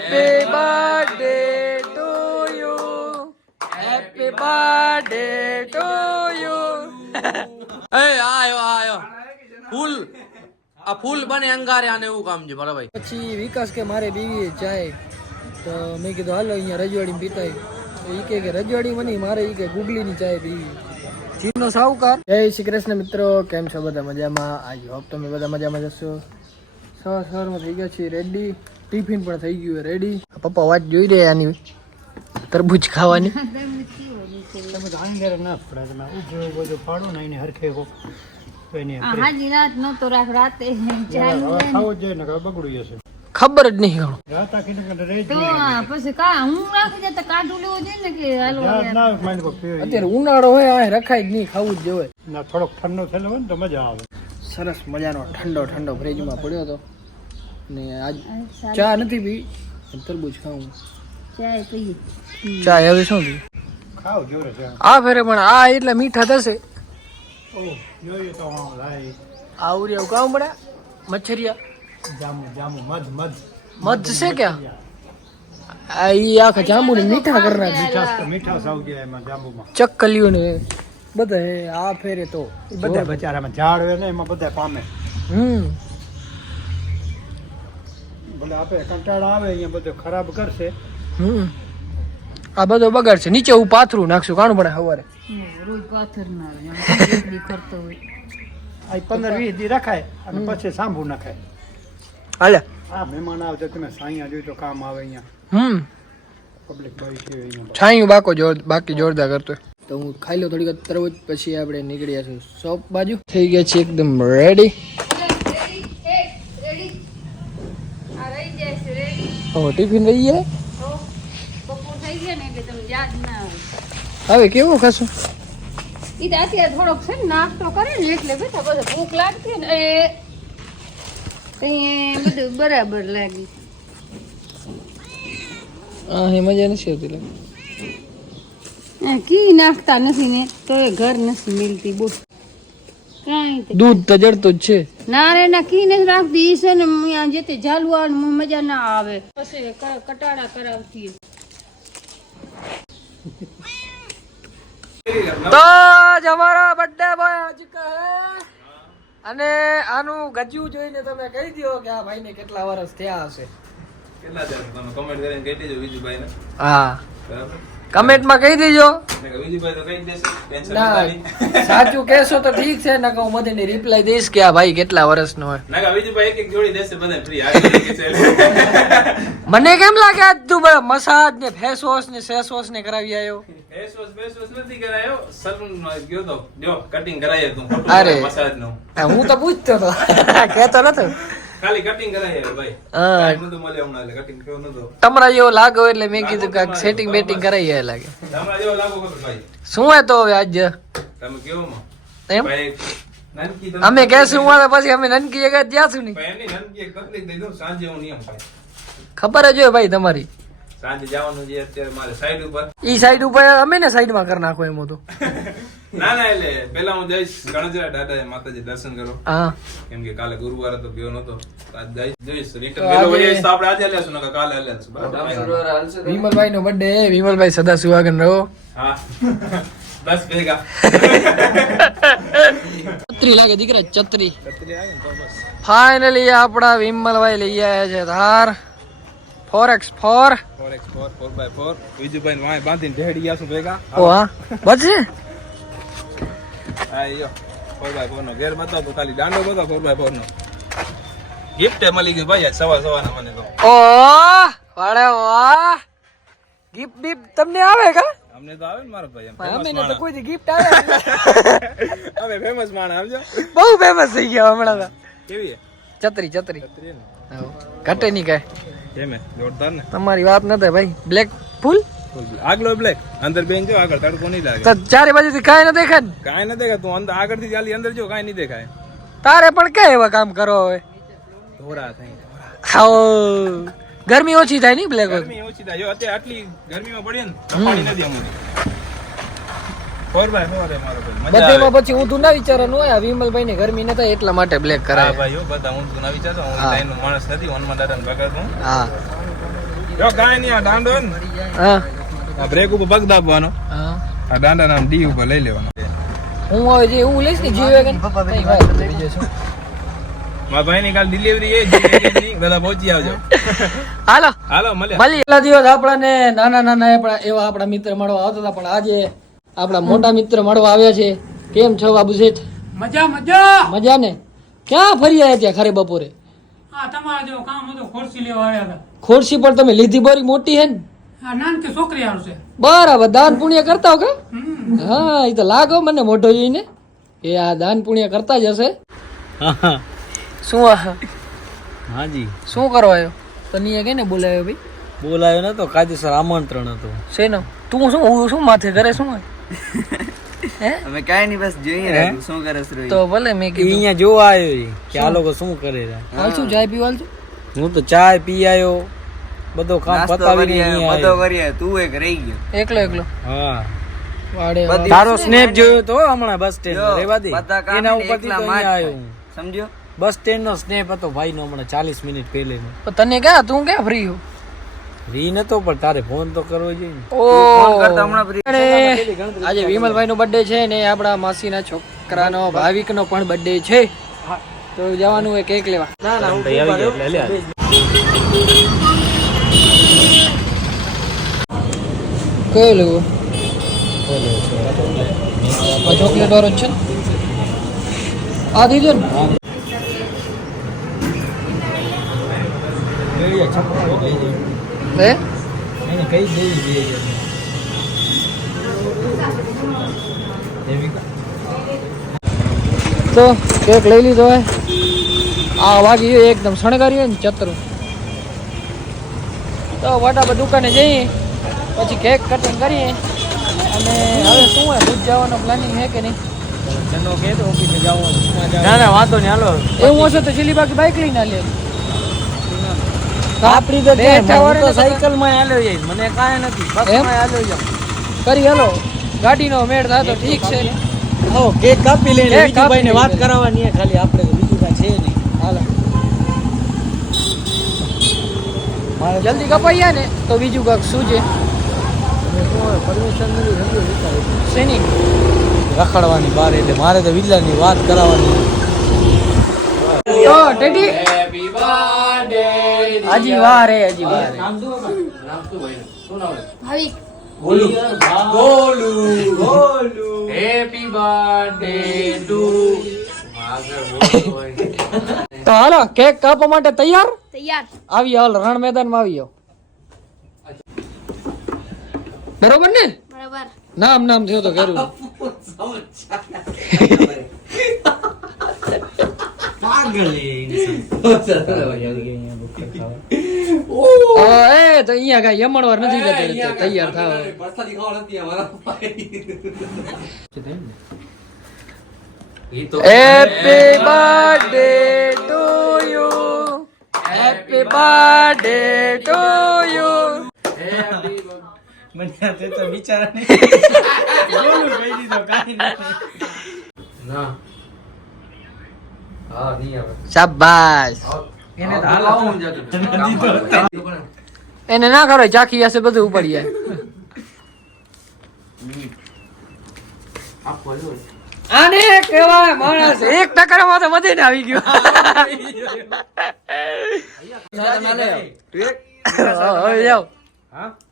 Happy birthday to you. Happy birthday to you. એ આયો આયો. ફૂલ આ ફૂલ બને અંગારે આને એવું કામ છે મારા ભાઈ. પછી વિકાસ કે મારે બીવી જાય તો મેં કીધું હાલો અહીંયા રજવાડી પીતાય. તો ઈ કે કે રજવાડી મને મારે ઈ કે ગુગલી ની ચાય પીવી. જીવનો સાહુકાર. જય શ્રી કૃષ્ણ મિત્રો કેમ છો બધા મજામાં? આઈ હોપ તમે બધા મજામાં જશો સવાર સવારમાં થઈ ગયા છીએ રેડી ટિફિન પણ થઈ ગયું રેડી પપ્પા વાત જોઈ રહ્યા આની. તરબૂચ ખાવાની. તમે જાણી ઘરે ના પડે તમે ઉજવો બધું પાડો ને એને હરખે હો. તો એની હરખે. હાજી રાત નતો રાખ રાતે હવે ખાવું જ જોઈએ ને હવે. બગડી જશે ખબર જ નહીં. અત્યારે ઉનાળો હોય આ રખાય જ નહીં ખાવું જ જોવે ના થોડોક ઠંડો થયેલો હોય ને તો મજા આવે. સરસ મજાનો ઠંડો ઠંડો ફ્રીજમાં પડ્યો હતો ને આજ ચા નથી પી. તરબૂચ ખાવું ચા હવે શું પી આ ફેરે પણ આ એટલે મીઠા થશે. ઓહ જોઈએ તો હા લાય. આ ઉરિયા કામ પડે? મચ્છરિયા? જામુ જામુ મધ મધ. મધ છે ક્યાં? આ ઈ આખા જાંબુ ને મીઠા કરી નાખી મીઠાશ તો ગયા એમાં જાંબુમાં. ચક્કલિયું ને બધા હે આ ફેરે તો. બધા બચારામાં ઝાડ હોય ને એમાં બધા પામે. હમ. ભલે આપણે કંટાળો આવે અહીંયા બધું ખરાબ કરશે. હમ. આ બધો બગાડશે નીચે હું પાથરું નાખશું. કાણું પડે સવારે. રોજ પાથર ના આવે. કરતો હોય. આ પંદર વીસ દી રખાય અને પછી સાંભળું નખાય. હાલે. આ મહેમાન આવે તો તમે સાંયા જોઈ તો કામ આવે અહીંયા. હમ. છાયું બાકો જોર બાકી જોરદાર કરતો હોય. તો હું ખાઈ લઉં થોડીક તરવ તરત પછી આપણે નીકળ્યા છું. શોપ બાજુ. થઈ ગયા છે એકદમ રેડી ઓ ટિફિન રહી જાય? હવે કેવું ખાશું? ઈ અત્યારે થોડોક છે ને નાસ્તો કરે ને એટલે બેઠા બધું ભૂખ લાગતી ને એ કઈ બધું બરાબર લાગી હા હે મજા નથી આવતી લાગે. કી નાખતા નથી ને તો એ ઘર નથી મિલતી, બોલ. દૂધ તો જડતું જ છે. ના રે ના કી નથી રાખતી છે ને અહીંયા જે તે ઝાલવા મજા ના આવે. પછી કટાડા કરાવતી. તો આજ અમારો બર્થડે બોય આજ કા અને આનું ગજ્યું જોઈને તમે કહી દો કે આ ભાઈને કેટલા વર્ષ થયા હશે. કેટલા થયા તમે કમેન્ટ કરીને કહી દેજો વિજુભાઈ ને હા. બરાબર? કમેન્ટમાં કહી દેજો. તો સાચું કહેશો તો ઠીક છે ને હું બધાને રિપ્લાય દઈશ કે આ ભાઈ કેટલા વર્ષનો હોય. ના કા વિજુભાઈ એક એક જોડી દેશે બધા ફ્રી આવી ગઈ છે મને કેમ લાગે આજ તું બધા મસાજ ને ફેસ વોશ ને ફેસ વોશ ને કરાવી આવ્યો ફેસ વોશ ફેસ વોશ નથી કરાયો. સલૂન ગયો તો જો કટિંગ કરાય તું અરે. મસાજનું હું તો પૂછતો હતો. કહેતો નતો. ખાલી કટિંગ કરાય ભાઈ. હા. નતું મળે હમણાં એટલે કટિંગ થયો નતો તમારા જેવો લાગો એટલે મેં કીધું કે સેટિંગ બેટિંગ કરાઈ જાય લાગે. તમારા જેવો લાગુ કરો ભાઈ. શું હે તો હવે આજ? તમે કેવો માં? એમ? ભાઈ અમે કહેશું મારે પછી અમે નનકી જગ્યાએ જ્યાંશું નહીં ભાઈ એમની નાનકી એક તકલીફ દઈ દઉં સાંજે હું નિયમ ભાઈ. ખબર જ હોય ભાઈ તમારી. સાંજે જવાનું છે અત્યારે મારે સાઈડ ઉપર. ઈ સાઈડ ઉપર અમે ને સાઈડમાં કરી નાખો એમ તો ના ના એટલે પેલા હું જઈશ ગણજરા દાદા માતાજી દર્શન કરો. હા. કેમ કે કાલે ગુરુવાર હતો ગયો નતો. આજ જઈશ જઈશ. રિટર્ન વેલો વળી તો આપણે આજે લેશું નકા કાલે લેશું બરાબર? વિમલભાઈ નો બર્થડે વિમલભાઈ સદા સુહાગન રહો. હા. બસ ભેગા. છત્રી લાગે દીકરા છત્રી. ફાઇનલી આપડા વિમલભાઈ લઈ આવ્યા છે ધાર. Four x four. Four x four four by four. વિજુભાઈ વાય બાંધીને ઢેડી ગયા છું ભેગા? ઓ હા. બચે? હા ફોર બાય ફોર નો ઘેર બતાવો તો ખાલી દાંડો બતાવો ફોર બાય ફોર નો ગિફ્ટ મળી ગઈ ભાઈ આજ સવાર સવારના મને તો ઓ વાડે વાહ ગિફ્ટ બીફ તમને આવે કા? અમને તો આવે ને મારો ભાઈ એમ અમે તો કોઈ ગિફ્ટ આવે? અમે ફેમસ માણસ સમજો બહુ ફેમસ થઈ ગયા હમણાં તો. કેવી છત્રી છત્રી. ઘટે નહીં કાંઈ. કેમ? જોરદાર ને. તમારી વાત ન થાય ભાઈ. બ્લેક ફૂલ આગલો બ્લેક અંદર બેન જો આગળ તડકો નહીં લાગે. તો ચારે બાજુથી કાંઈ ન દેખાય કાંઈ ન દેખાય તું અંદર આગળથી ચાલી અંદર જો કાંઈ નહીં દેખાય. તારે પણ કે એવા કામ કરો હવે? ધોરા થઈ હાઓ ગરમી ઓછી થાય નહીં બ્લેક ગરમી ઓછી થાય. જો અત્યારે આટલી ગરમીમાં પડીએ ને પાણી નથી અમને ફોર બાય ફોર મારો ભાઈ મજા બધેમાં પછી ઊંધું ના વિચારવાનું હોય વિમલભાઈ ને ગરમી ન એટલા માટે બ્લેક કરાય. ભાઈ હો, બધા હું ના વિચારતો હું હા. માણસ નથી વનમાં દાદાને ભગાડું હા. જો કાંઈ નહીં આ દાંડો હા આ બ્રેક ઉપર પગ દાબવાનો. હા. આ દાંડા નામ ડી ઉપર લઈ લેવાનો. હું હવે જે હું લઈશ ને જીવ વેગન કઈ વાત નહીં, બીજું શું? મારા ભાઈની કાલ ડિલિવરી એ બધા પહોંચી આવજો. હાલો. હાલો મળે મળી એટલા દિવસ આપણાને નાના નાના એવા આપણા મિત્ર મળવા આવતા હતા પણ આજે આપણા મોટા મિત્ર મળવા આવ્યા છે. કેમ છો બાબુ શેઠ? મજા મજા! મજા ને ક્યાં ફરી આવ્યા ત્યાં ખરે બપોરે? હા તમારા જેવો કામ હતો ખોરશી લેવા આવ્યા હતા. ખોરશી પણ તમે લીધી બોરી મોટી હે ને? આ નાનકી છોકરી આવશે. બરાબર દાન પુણ્ય કરતા હો કે? હા એ તો લાગો મને મોઢો જોઈને. એ આ દાન પુણ્ય કરતા જ હશે. શું આ? હાજી શું કરવા આવ્યો? તને કઈ ને બોલાવ્યો ભાઈ? બોલાયો નતો કાયદેસર આમંત્રણ હતું. શેનો? તું શું હું શું માથે કરે શું હોય? અમે કાઈ નહીં બસ જોઈએ રહ્યું શું કરે છે તો ભલે મેં કીધું. અહીંયા જોવા આવ્યો કે આ લોકો શું કરે છે? હાલ શું ચાય પીવાલ છું હું તો ચાય પી આવ્યો બધો કામ પતાવી અહીંયા બધો આવ્યો. તું એક રહી ગયો. એકલો એકલો. હા. વાડે તારો સ્નેપ જોયો તો હમણાં બસ સ્ટેન્ડ રેવા દે એના ઉપર ઉપરથી તો આવ્યો હું. સમજ્યો? બસ સ્ટેન્ડ નો સ્નેપ હતો ભાઈ નો હમણાં ચાલીસ મિનિટ પહેલે. તને ક્યાં તું ક્યાં ફ્રી હો? રી નતો પણ તારે ફોન તો કરવો જોઈએ ઓ. ફોન કરતા હમણાં free અરે, આજે વિમલભાઈ નો બર્થડે છે ને આપણા માસીના છોકરાનો ભાવિક નો પણ બર્થડે છે. તો જવાનું એ કેક લેવા. કયો લેવો? આ ચોકલેટ વાળો છે ને? આ દીધો ને? હે? એને કઈ દેવી બે તો કેક લઈ લીધો હે. આ વાગી ગયો એકદમ શણગારી ને ચતરું. તો ફટાફટ દુકાને જઈએ પછી કેક કટિંગ કરીએ. અને હવે શું હોય ભૂજ જવાનો પ્લાનિંગ છે કે નહીં? ચનો કે તો ઓફિસે જવાનું ના ના વાંધો નહીં હાલો. એવું હશે તો ચીલી બાકી બાઇક લઈને લે આપણી તો તો સાયકલમાં હાલ્યો જઈશ મને કાંઈ નથી. બસમાં હાલ્યો જાઉં કરી હાલો. ગાડીનો મેળ થાય તો ઠીક છે. હો કેક કાપી લઈને કેક વિજુભાઈ ને વાત. કરાવવાની છે ખાલી. આપણે તો બીજું કાંઈ છે નહીં. હાલો. જલ્દી કપાઈ જાય ને તો બીજું કાંક શું છે? પરમિશન મળી શેની? રખડવાની બાર એટલે મારે તો વિજલાની વાત કરાવવાની. તો ટેટી હજી વાર હે હજી વાર ટુ તો હાલો કેક કાપવા માટે તૈયાર? તૈયાર. આવી હાલ રણ મેદાનમાં આવી જાઓ બરોબર ને? બરાબર. નામ નામ થયો તો કરું એ તો અહીંયા કાંઈ જમણવાર નથી જતો તૈયાર થાવ happy birthday to you happy birthday to you મને તો વિચાર નહીં. બોલું કહી દીધો કાંઈ નહીં શાબાશ. એને તો હાલ એને ના કરો ચાખી હશે બધું ઉપડી જાય. આને માણસ. એક ટકરામાં તો વધીને આવી ગયો.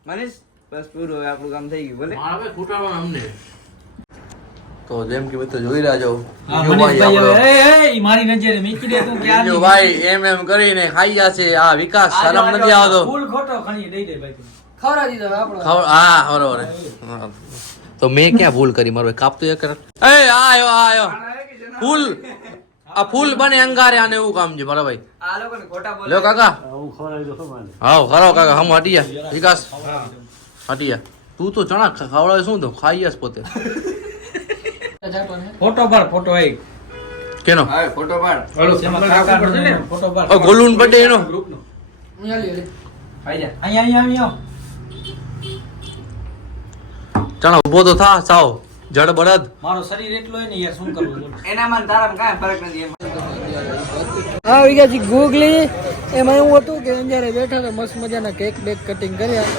મનીષ બસ પૂરું હવે આપણું કામ થઈ ગયું બોલે તો જેમ કે મિત્રો જોઈ રહ્યા છો. હા, મારી નજરે મીકી દે તું ક્યાં ભાઈ એમ એમ કરીને ખાઈ જશે આ વિકાસ શરમ નથી આવતો. ફૂલ ખોટો ખણી દઈ દે ભાઈ તું. દીધો આપણો. હા બરોબર. તો મેં ક્યાં ભૂલ કરી? મારો કાપતો એક એ આયો આ આયો. ફૂલ આ ફૂલ બને અંગારે આને એવું કામ છે મારા ભાઈ. આ લોકોને ખોટા બોલે. લ્યો કાકા. હાવ ખરો કાકા હમ હટીયા. વિકાસ હટીયા. તું તો ચણા ખ- ખવડાવે શું તો? ખાઈ પોતે. ફોટો પાડ ફોટો એક કેનો? હા ફોટો પાડ. એમાં કાકાનો ને. ફોટો પાડ. ઓ ગોલુન બર્થડે એનો. અહીંયા લ્યો, લ્યો. અહીંયા અહીંયા ચણા ઊભો તો થા સાવ. જડ બળદ. મારો શરીર એટલો ને યાર શું કરું એના એનામાં તારા કાંઈ ફરક નથી હા આવી ગયા છે ગૂગલી એમાં એવું હતું કે અંજારે બેઠા તો મસ્ત મજાના કેક બેક કટિંગ કર્યા.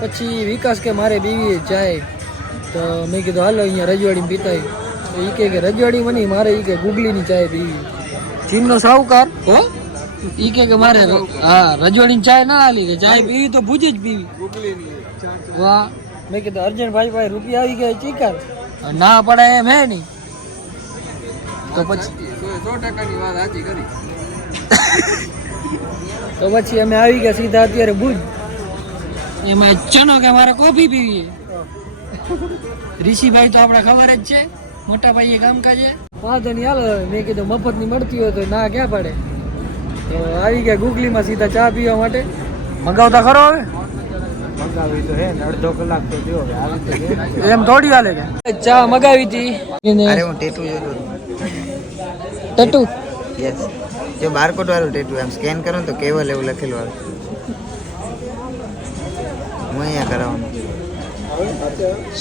પછી વિકાસ કે મારે બીવી જાય. તો મેં કીધું હાલો અહીંયા રજવાડી પીતાય. તો એ કે રજવાડી મની મારે એ કે ગુગલીની ચાય પીવી ચીનનો સાહુકાર? હો? ઈ કે કે મારે હા રજવાડીની ચાય ના હાલી કે ચાય પીવી તો ભૂજ જ પીવી વાહ. મેં કીધું અર્જુન ભાઈ ભાઈ રૂપિયા આવી ગયા ચીકાર. ના પડે એમ હે નહીં. તો પછી સો ટકાની વાત સાચી કરી તો પછી અમે આવી ગયા સીધા અત્યારે ભુજ. એમાં ચનો કે મારે કોફી પીવી ઋષિભાઈ તો આપણે ખબર જ છે. મોટા ભાઈએ કામકાજે વાંધો નહીં હાલ મેં કીધું મફતની મળતી હોય તો ના ક્યાં પડે? તો આવી ગયા ગુગલીમાં સીધા ચા પીવા માટે. મગાવતા ખરો હવે? મગાવી તો હે ને અડધો કલાક તો થયો હવે આવી તો એમ થોડી હાલે કે? ચા મગાવી હતી. અરે હું ટેટુ જોયું ટટુ યસ જો બારકોડ વાળું ટેટુ એમ સ્કેન કરો ને તો કેવલ એવું લખેલું આવે. હું અહીંયા કરાવવાનું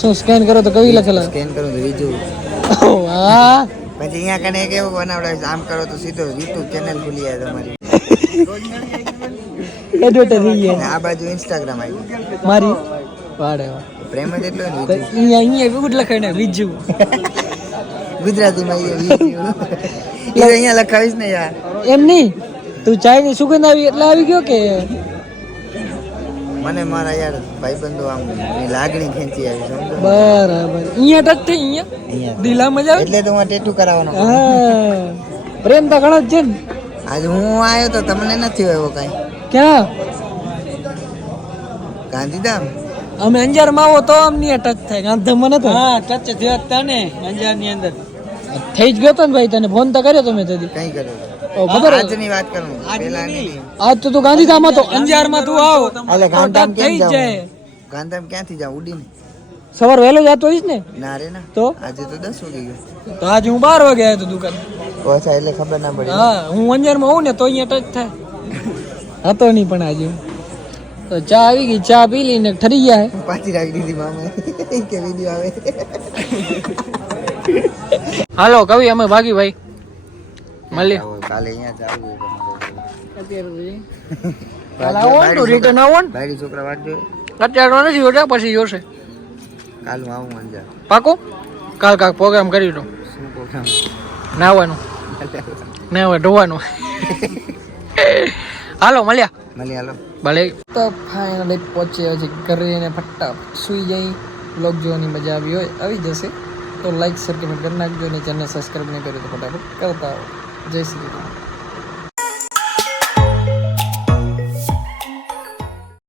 શું સ્કેન કરો તો કવિ લખેલા સ્કેન કરું તો બીજું. વાહ પછી અહીંયા કને એક એવું બનાવડાવે આમ કરો તો સીધો યુટ્યુબ ચેનલ ખુલી જાય તમારી. એડવર્ટાઈઝ થઈ ગયા આ બાજુ ઇન્સ્ટાગ્રામ આવી મારી? વાડે પ્રેમ જ એટલો ને અહીંયા અહીંયા એવું લખાય ને બીજું ગુજરાતીમાં એ. અહીંયા લખાવીશ ને યાર. એમ નહીં. તું ચાયની સુગંધ આવી એટલે આવી ગયો કે? મને મારા યાર ભાઈબંધો આમ લાગણી ખેંચી આવી સમજો? બરાબર. અહીંયા ટચ થઈ અહીંયા? અહીંયા દિલા મજા આવે? એટલે તો હું ટેટુ કરાવવાનો હા. પ્રેમ તો ઘણો જ છે ને. આજે હું આવ્યો તો તમને નથી એવો કઈ. ક્યાં? ગાંધીધામ? અમે અંજારમાં આવો તો અમને ટચ થાય. ગાંધીધામમાં તો હા ટચ થયો તને અંજારની અંદર. થઈ જ ગયો તો ને ભાઈ તને ફોન તો કર્યો તો મેં તેથી. કઈ કર્યો ખબર? આજની વાત કરું આજ તો તું ગાંધીધામ હતો અંજારમાં તું આવ. એટલે તો ગાંધીધામ થઈ જ જાય. ગાંધીધામ ક્યાંથી જાઉં? ઉડીને? સવાર વહેલો જતો હોઈશ ને? ના રે ના. તો? આજે તો 10 વાગી ગયો. તો આજે હું બાર વાગે આવ્યો તો દુકાન. ઓછા એટલે ખબર ના પડી. હા હું અંજારમાં હોઉં ને તો અહીંયા ટચ થાય. હતો નહીં પણ આજે. તો ચા આવી ગઈ ચા પી લઈને ઠરી ગયા હે. પાછી રાખી દીધી મામા કે વીડિયો આવે. હાલો કવિ અમે ભાગી ભાઈ મળી કાલે અહીંયા જાવું અત્યારે આવો રિટર્ન આવો ને. ભાઈ છોકરા વાત જોઈ અત્યારે નથી જોતા પછી જોશે. કાલ હું આવું પાકો? કાલ પ્રોગ્રામ કરી દો શું પ્રોગ્રામ નાવાનું નાવા ધોવાનું. હાલો મળ્યા. મળી હાલો. ભલે. તો ફાઇનલી પહોંચ્યા છે ઘરે અને ફટાફટ સુઈ જાય. બ્લોગ જોવાની મજા આવી હોય આવી જશે. તો લાઈક, શેર, કમેન્ટ કરી નાખજો અને ચેનલ સબસ્ક્રાઈબ નહીં કર્યું તો ફટાફટ કરતા આવો. જય શ્રી રામ